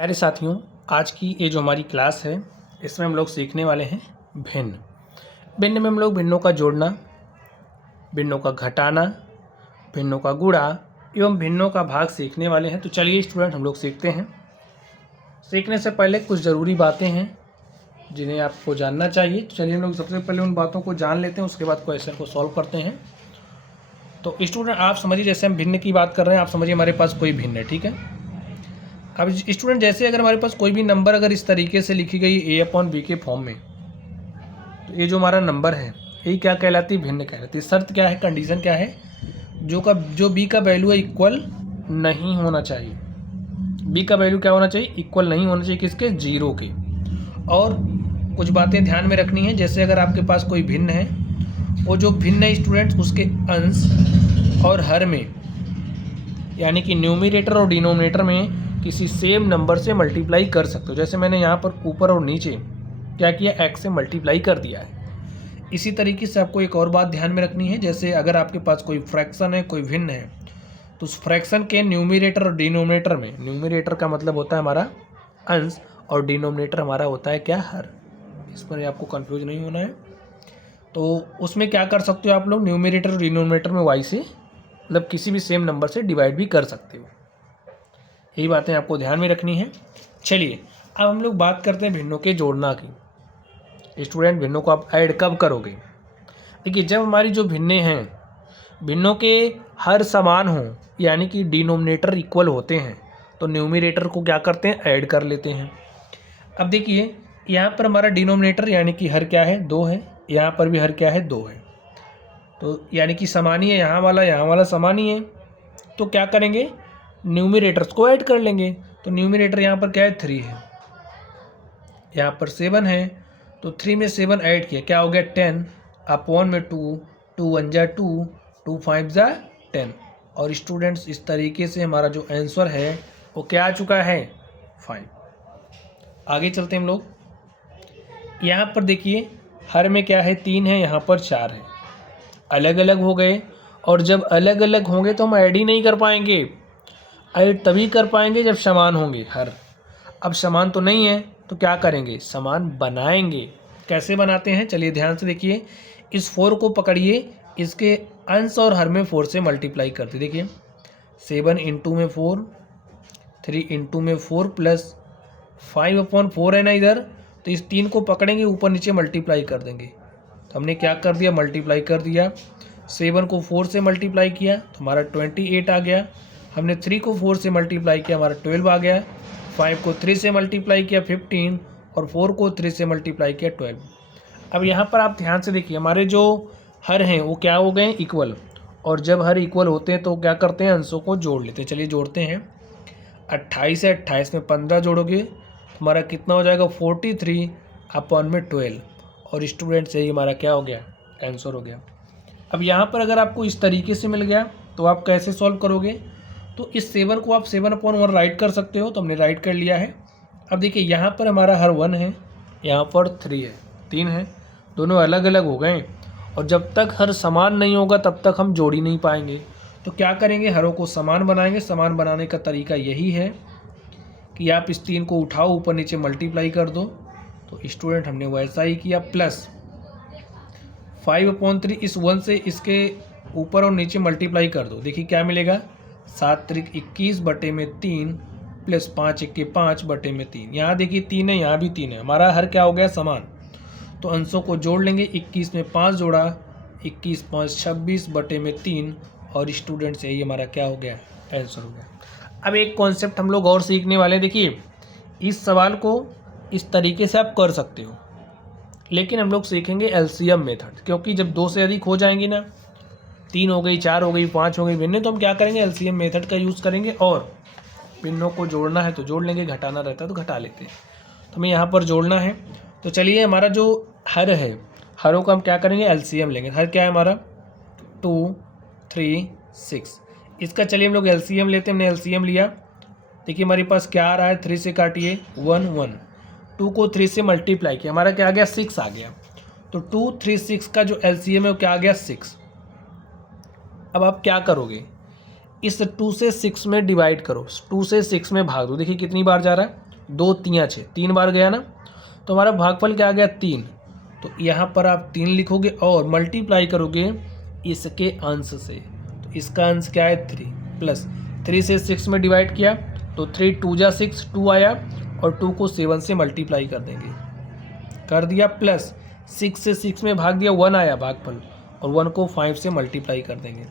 प्यारे साथियों, आज की ये जो हमारी क्लास है इसमें हम लोग सीखने वाले हैं भिन्न। भिन्न में हम लोग भिन्नों का जोड़ना, भिन्नों का घटाना, भिन्नों का गुणा एवं भिन्नों का भाग सीखने वाले हैं। तो चलिए स्टूडेंट हम लोग सीखते हैं। सीखने से पहले कुछ ज़रूरी बातें हैं जिन्हें आपको जानना चाहिए। तो चलिए हम लोग सबसे पहले उन बातों को जान लेते हैं, उसके बाद क्वेश्चन को सॉल्व करते हैं। तो स्टूडेंट आप समझिए, जैसे हम भिन्न की बात कर रहे हैं, आप समझिए हमारे पास कोई भिन्न है, ठीक है। अब स्टूडेंट जैसे अगर हमारे पास कोई भी नंबर अगर इस तरीके से लिखी गई a/b के फॉर्म में, तो ये जो हमारा नंबर है यही क्या कहलाती है? भिन्न कहलाती है। शर्त क्या है, कंडीशन क्या है? जो b का वैल्यू है इक्वल नहीं होना चाहिए। b का वैल्यू क्या होना चाहिए? इक्वल नहीं होना चाहिए। किसके? 0 के। और कुछ बातें ध्यान में रखनी है, जैसे अगर आपके पास कोई भिन्न है, वो जो भिन्न है स्टूडेंट्स उसके अंश और हर में, यानी कि न्यूमरेटर और डिनोमिनेटर में किसी सेम नंबर से मल्टीप्लाई कर सकते हो। जैसे मैंने यहाँ पर ऊपर और नीचे क्या किया, x से मल्टीप्लाई कर दिया है। इसी तरीके से आपको एक और बात ध्यान में रखनी है, जैसे अगर आपके पास कोई फ्रैक्शन है, कोई भिन्न है, तो उस फ्रैक्शन के न्यूमरेटर और डिनोमिनेटर में, न्यूमरेटर का मतलब होता है हमारा अंश और डिनोमिनेटर हमारा होता है क्या? हर। इस पर आपको कन्फ्यूज नहीं होना है। तो उसमें क्या कर सकते हो आप लोग, न्यूमरेटर और डिनोमिनेटर में y से मतलब किसी भी सेम नंबर से डिवाइड भी कर सकते हो। यही बातें आपको ध्यान में रखनी है। चलिए अब हम लोग बात करते हैं भिन्नों के जोड़ना की। स्टूडेंट भिन्नों को आप ऐड कब करोगे? देखिए, जब हमारी जो भिन्ने हैं, भिन्नों के हर समान हों, यानी कि डिनोमिनेटर इक्वल होते हैं, तो न्यूमरेटर को क्या करते हैं? ऐड कर लेते हैं। अब देखिए यहाँ पर हमारा डिनोमिनेटर यानी कि हर क्या है? 2 है। यहाँ पर भी हर क्या है? 2 है। तो यानी कि समान ही है, यहाँ वाला समान ही है। तो क्या करेंगे? न्यूमरेटर्स को ऐड कर लेंगे। तो न्यूमरेटर यहाँ पर क्या है? 3 है, यहाँ पर 7 है। तो 3 में 7 ऐड किया, क्या हो गया? 10 अपॉन में 2, 2 1 जा 2, 2 5 जा 10। और स्टूडेंट्स इस तरीके से हमारा जो आंसर है वो क्या आ चुका है? 5। आगे चलते हैं हम लोग। यहाँ पर देखिए हर में क्या है? 3 है, यहाँ पर 4 है। अलग अलग हो गए, और जब अलग अलग होंगे तो हम ऐड ही नहीं कर पाएंगे। ऐड तभी कर पाएंगे जब समान होंगे हर। अब समान तो नहीं है तो क्या करेंगे? समान बनाएंगे। कैसे बनाते हैं? चलिए ध्यान से देखिए। इस 4 को पकड़िए, इसके अंश और हर में 4 से मल्टीप्लाई करते। देखिए 7 इंटू में 4, 3 इंटू में 4 प्लस 5/4 है ना इधर। तो इस 3 को पकड़ेंगे, ऊपर नीचे मल्टीप्लाई कर देंगे। तो हमने क्या कर दिया? मल्टीप्लाई कर दिया। 7 को 4 से मल्टीप्लाई किया तो हमारा 28 आ गया। हमने 3 को 4 से मल्टीप्लाई किया, हमारा 12 आ गया। 5 को 3 से मल्टीप्लाई किया 15, और 4 को 3 से मल्टीप्लाई किया 12। अब यहाँ पर आप ध्यान से देखिए, हमारे जो हर हैं वो क्या हो गए? इक्वल। और जब हर इक्वल होते हैं तो क्या करते हैं? अंशों को जोड़ लेते हैं। चलिए जोड़ते हैं। 28 है, 28 में 15 जोड़ोगे तो हमारा कितना हो जाएगा? 43 अपॉन में 12। और स्टूडेंट से ही हमारा क्या हो गया? आंसर हो गया। अब यहाँ पर अगर आपको इस तरीके से मिल गया तो आप कैसे सॉल्व करोगे? तो इस 7 को आप 7/1 राइट कर सकते हो, तो हमने राइट कर लिया है। अब देखिए यहाँ पर हमारा हर 1 है, यहाँ पर 3 है, 3 है, दोनों अलग अलग हो गए। और जब तक हर समान नहीं होगा तब तक हम जोड़ ही नहीं पाएंगे। तो क्या करेंगे? हरों को समान बनाएंगे। समान बनाने का तरीका यही है कि आप इस 3 को उठाओ, ऊपर नीचे मल्टीप्लाई कर दो। तो स्टूडेंट हमने वैसा ही किया, प्लस 5/3 इस 1 से इसके ऊपर और नीचे मल्टीप्लाई कर दो। देखिए क्या मिलेगा? 7 3 21/3 प्लस 5 1 5/3। यहाँ देखिए 3 है, यहाँ भी 3 है, हमारा हर क्या हो गया? समान। तो अंशों को जोड़ लेंगे। 21 में 5 जोड़ा, 21 5 26/3। और स्टूडेंट से ही हमारा क्या हो गया? आंसर हो गया। अब एक कॉन्सेप्ट हम लोग और सीखने वाले। देखिए इस सवाल को इस तरीके से आप कर सकते हो, लेकिन हम लोग सीखेंगे एलसीएम मेथड, क्योंकि जब 2 से अधिक हो जाएंगी ना, 3 हो गई, 4 हो गई, 5 हो गई भिन्न, तो हम क्या करेंगे? एलसीएम मेथड का यूज़ करेंगे। और भिन्नों को जोड़ना है तो जोड़ लेंगे, घटाना रहता है तो घटा लेते हैं। तो हमें यहाँ पर जोड़ना है। तो चलिए हमारा जो हर है, हरों का हम क्या करेंगे? एलसीएम लेंगे। हर क्या है हमारा? 2 3 6। इसका चलिए हम लोग एलसीएम लेते हैं। हमने एलसीएम लिया। देखिए हमारे पास क्या आ रहा है? 3 से काटिए 1 1, 2 को 3 से मल्टीप्लाई किया, हमारा क्या आ गया? 6 आ गया। तो 2 3 6 का जो एलसीएम है वो क्या आ गया? 6। अब आप क्या करोगे? इस 2 से 6 में डिवाइड करो, 2 से 6 में भाग दो। देखिए कितनी बार जा रहा है? 2 तियाँ 6, 3 बार गया ना, तो हमारा भागफल क्या आ गया 3। तो यहाँ पर आप 3 लिखोगे और मल्टीप्लाई करोगे इसके अंश से, तो इसका अंश क्या है 3, प्लस 3 से 6 में डिवाइड किया तो 3 2 जा 6, 2 आया, और 2 को 7 से मल्टीप्लाई कर देंगे, कर दिया, प्लस 6 से 6 में भाग दिया, 1 आया भागफल, और 1 को 5 से मल्टीप्लाई कर देंगे।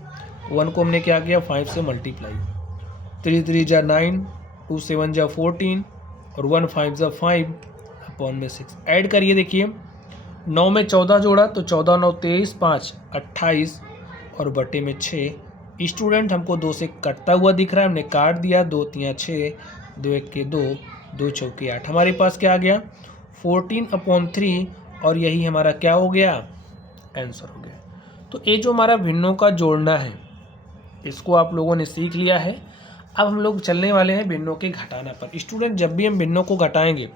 1 को हमने क्या किया 5 से मल्टीप्लाई, 3 3 जा 9, 2 7 जा 14, और 1 5 जा 5 अपॉन में 6। ऐड करिए, देखिए 9 में 14 जोड़ा तो 14 9 23, 5 28, और बटे में 6। स्टूडेंट हमको 2 से कटता हुआ दिख रहा है, हमने काट दिया, 2 तियाँ 6, 2 1 के 2, 2 चौके 8। हमारे पास क्या आ गया 14/3, और यही हमारा क्या हो गया आंसर हो गया। तो ये जो हमारा भिन्नों का जोड़ना है, इसको आप लोगों ने सीख लिया है। अब हम लोग चलने वाले हैं भिन्नों के घटाना पर। स्टूडेंट जब भी हम भिन्नों को घटाएंगे,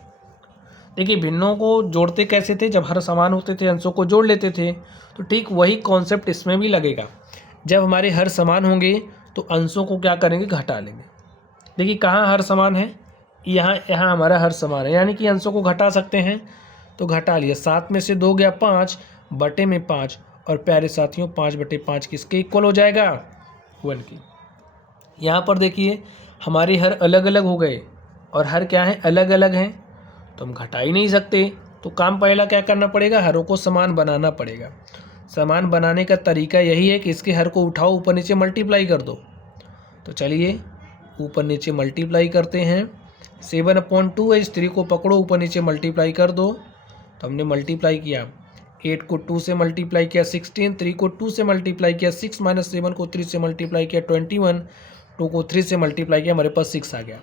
देखिए भिन्नों को जोड़ते कैसे थे, जब हर समान होते थे अंशों को जोड़ लेते थे, तो ठीक वही कॉन्सेप्ट इसमें भी लगेगा। जब हमारे हर समान होंगे तो अंशों को क्या करेंगे घटा लेंगे। देखिए कहाँ हर समान है, यहाँ हमारा हर समान है, यानी कि अंशों को घटा सकते हैं, तो घटा लिया। 7 में से 2 गया 5, बटे में 5, और प्यारे साथियों 5/5 किसके इक्वल हो जाएगा 1 की। यहाँ पर देखिए हमारे हर अलग अलग हो गए, और हर क्या है अलग अलग हैं, तो हम घटा ही नहीं सकते। तो काम पहला क्या करना पड़ेगा, हरों को समान बनाना पड़ेगा। समान बनाने का तरीका यही है कि इसके हर को उठाओ, ऊपर नीचे मल्टीप्लाई कर दो। तो चलिए ऊपर नीचे मल्टीप्लाई करते हैं। 7/2 है, इस 3 को पकड़ो, ऊपर नीचे मल्टीप्लाई कर दो। तो हमने मल्टीप्लाई किया, 8 को 2 से मल्टीप्लाई किया 16, 3 को 2 से मल्टीप्लाई किया 6, माइनस 7 को 3 से मल्टीप्लाई किया 21, 2 को 3 से मल्टीप्लाई किया, हमारे पास 6 आ गया।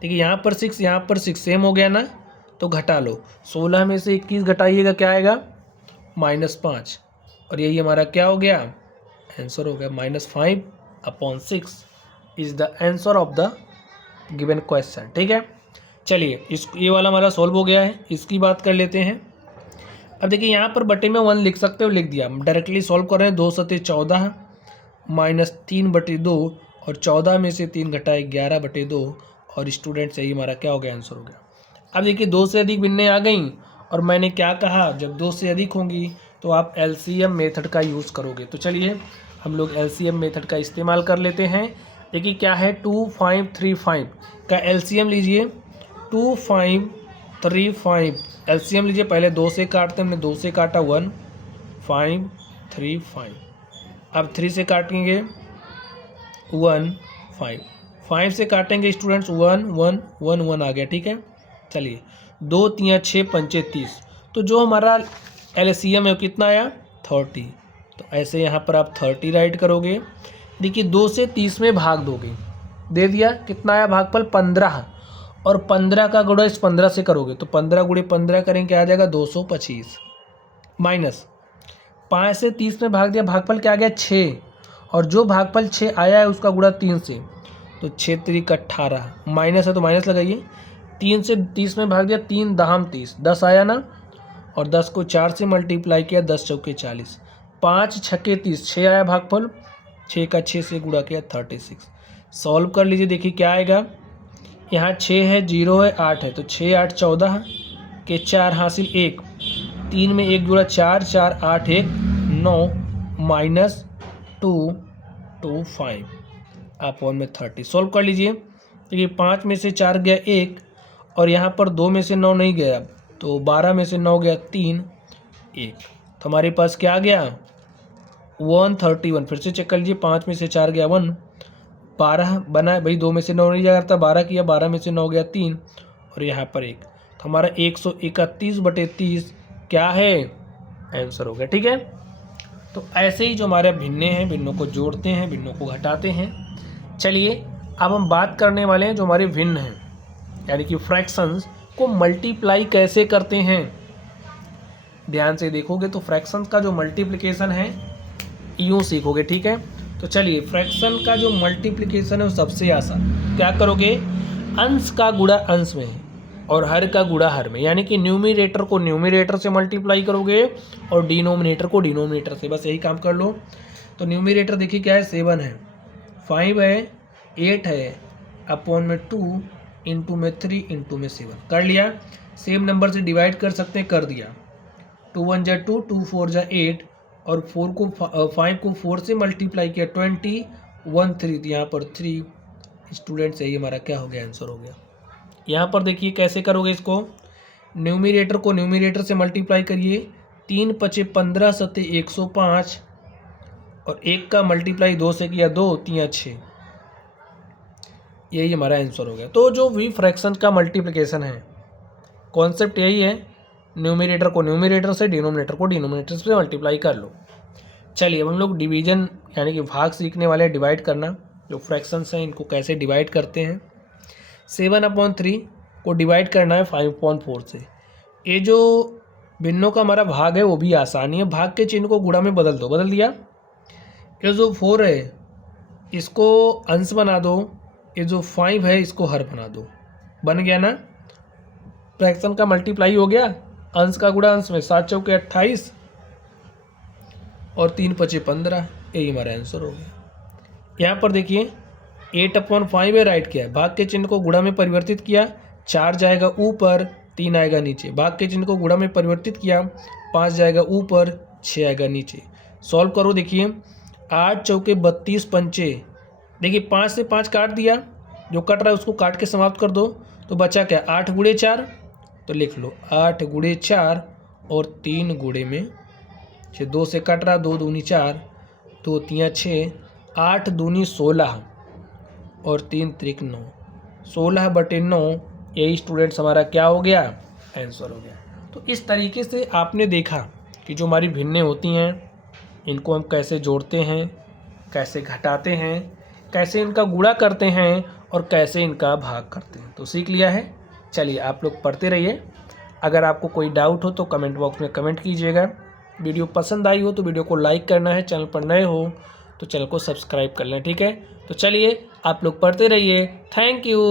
देखिए यहाँ पर 6, यहाँ पर 6 सेम हो गया ना, तो घटा लो। 16 में से 21 घटाइएगा, क्या आएगा -5, और यही हमारा क्या हो गया आंसर हो गया। -5/6 is the answer of the given question. ठीक है, चलिए ये वाला हमारा सॉल्व हो गया है। इसकी बात कर लेते हैं। अब देखिए यहाँ पर बटे में 1 लिख सकते हो, लिख दिया। डायरेक्टली सॉल्व कर रहे हैं। 2 सते 14 -3/2, और 14 में से 3 घटाए 11/2, और स्टूडेंट सही हमारा क्या हो गया आंसर हो गया। अब देखिए 2 से अधिक भिन्नें आ गई, और मैंने क्या कहा जब 2 से अधिक होंगी तो आप एलसीएम मेथड का यूज़ करोगे। तो चलिए हम लोग एलसीएम मेथड का इस्तेमाल कर लेते हैं। देखिए क्या है 2535 का एलसीएम लीजिए। 2535 एलसीएम लीजिए। पहले 2 से काटते हैं, हमने 2 से काटा 1535, अब 3 से काटेंगे 15, 5 से काटेंगे स्टूडेंट्स 1 1 1 1 आ गया। ठीक है, चलिए 2 3 6 5 30, तो जो हमारा एलसीएम है वो कितना आया 30। तो ऐसे यहाँ पर आप 30 राइट करोगे। देखिए 2 से 30 में भाग दोगे, दे दिया, कितना आया भागफल 15, और 15 का गुणा इस 15 से करोगे तो 15 × 15 करेंगे, क्या आ जाएगा 225, माइनस 5 से 30 में भाग दिया, भागफल क्या आ गया 6, और जो भागफल 6 आया है उसका गुणा 3 से, तो 6 3 18, माइनस है तो माइनस लगाइए। 3 से 30 में भाग दिया, 3 दाम 30, 10 आया ना, और 10 को 4 से मल्टीप्लाई किया, 10 चौके 40, 5 छक्के 30, 6 आया भागफल, 6 का 6 से गुणा किया 36। सॉल्व कर लीजिए, देखिए क्या आएगा। यहाँ 6 है, 0 है, 8 है, तो 6 8 14 के 4 हासिल 1, 3 में 1 जुड़ा 4 4 8 1 9 -225 अपॉन में 30। सॉल्व कर लीजिए। देखिए 5 में से 4 गया 1, और यहाँ पर 2 में से 9 नहीं गया, तो 12 में से 9 गया 3 1, तो हमारे पास क्या आ गया 131। फिर से चेक कर लीजिए, 5 में से 4 गया 1, 12 बना भाई, 2 में से 9 नहीं जाता, 12 किया, 12 में से 9 गया 3, और यहाँ पर 1, तो हमारा 131/30 क्या है आंसर हो गया। ठीक है, तो ऐसे ही जो हमारे भिन्ने हैं, भिन्नों को जोड़ते हैं, भिन्नों को घटाते हैं। चलिए अब हम बात करने वाले हैं जो हमारे भिन्न हैं, यानी कि फ्रैक्शंस को मल्टीप्लाई कैसे करते हैं। ध्यान से देखोगे तो फ्रैक्शंस का जो मल्टीप्लिकेशन है यूँ सीखोगे। ठीक है, तो चलिए फ्रैक्शन का जो मल्टीप्लिकेशन है वो सबसे आसान। क्या करोगे, अंश का गुणा अंश में और हर का गुणा हर में, यानी कि न्यूमिनेटर को न्यूमिनेटर से मल्टीप्लाई करोगे और डिनोमिनेटर को डिनोमिनेटर से, बस यही काम कर लो। तो न्यूमिनेटर देखिए क्या है 7 है, 5 है, 8 है, अपॉन में 2 इंटू में 3 इंटू में 7 कर लिया। सेम नंबर से डिवाइड कर सकते हैं, कर दिया। 2 1 जा 2, 2 4 जा 8 और 5 को 4 से मल्टीप्लाई किया 20, 1 3 तो यहाँ पर 3 स्टूडेंट से ही हमारा क्या हो गया, आंसर हो गया। यहाँ पर देखिए कैसे करोगे इसको, न्यूमिरेटर को न्यूमिरेटर से मल्टीप्लाई करिए, 3 5 15 7 105 और 1 का मल्टीप्लाई 2 से किया 2 3 6, यही हमारा आंसर हो गया। तो जो वी फ्रैक्शन का मल्टीप्लिकेशन है, कॉन्सेप्ट यही है, न्यूमिरेटर को न्यूमिरेटर से, डिनोमिनेटर को डिनोमिनेटर से मल्टीप्लाई कर लो। चलिए अब हम लोग डिवीजन यानी कि भाग सीखने वाले हैं, डिवाइड करना। जो फ्रैक्शंस हैं इनको कैसे डिवाइड करते हैं। 7/3 को डिवाइड करना है 5/4 से। ये जो भिन्नों का हमारा भाग है वो भी आसानी है, भाग के चिन्ह को गुणा में बदल दो, बदल दिया। ये जो 4 है इसको अंश बना दो, ये जो 5 है इसको हर बना दो, बन गया ना, फ्रैक्शन का मल्टीप्लाई हो गया। अंश का गुणा अंश में, 7 चौके 28 और 3 5 15, यही हमारा आंसर हो गया। यहाँ पर देखिए 8/5 है, राइट किया है, भाग के चिन्ह को गुणा में परिवर्तित किया, 4 जाएगा ऊपर 3 आएगा नीचे, भाग के चिन्ह को गुणा में परिवर्तित किया, 5 जाएगा ऊपर 6 आएगा नीचे। सॉल्व करो, देखिए 8 चौके 32 पंचे, देखिए 5 से 5 काट दिया, जो कट रहा है उसको काट के समाप्त कर दो, तो बचा क्या, 8 गुणे 4, तो लिख लो 8 गुणे 4 और 3 गुणे में 6, 2 से कट रहा, 2 दूनी 4, 2 3 6, 8 दूनी 16 और 3 त्रिक 9, 16/9, यही स्टूडेंट्स हमारा क्या हो गया, आंसर हो गया। तो इस तरीके से आपने देखा कि जो हमारी भिन्नें होती हैं इनको हम कैसे जोड़ते हैं, कैसे घटाते हैं, कैसे इनका गुणा करते हैं और कैसे इनका भाग करते हैं, तो सीख लिया है। चलिए आप लोग पढ़ते रहिए। अगर आपको कोई डाउट हो तो कमेंट बॉक्स में कमेंट कीजिएगा। वीडियो पसंद आई हो तो वीडियो को लाइक करना है, चैनल पर नए हो तो चैनल को सब्सक्राइब कर लें, ठीक है। तो चलिए आप लोग पढ़ते रहिए, थैंक यू।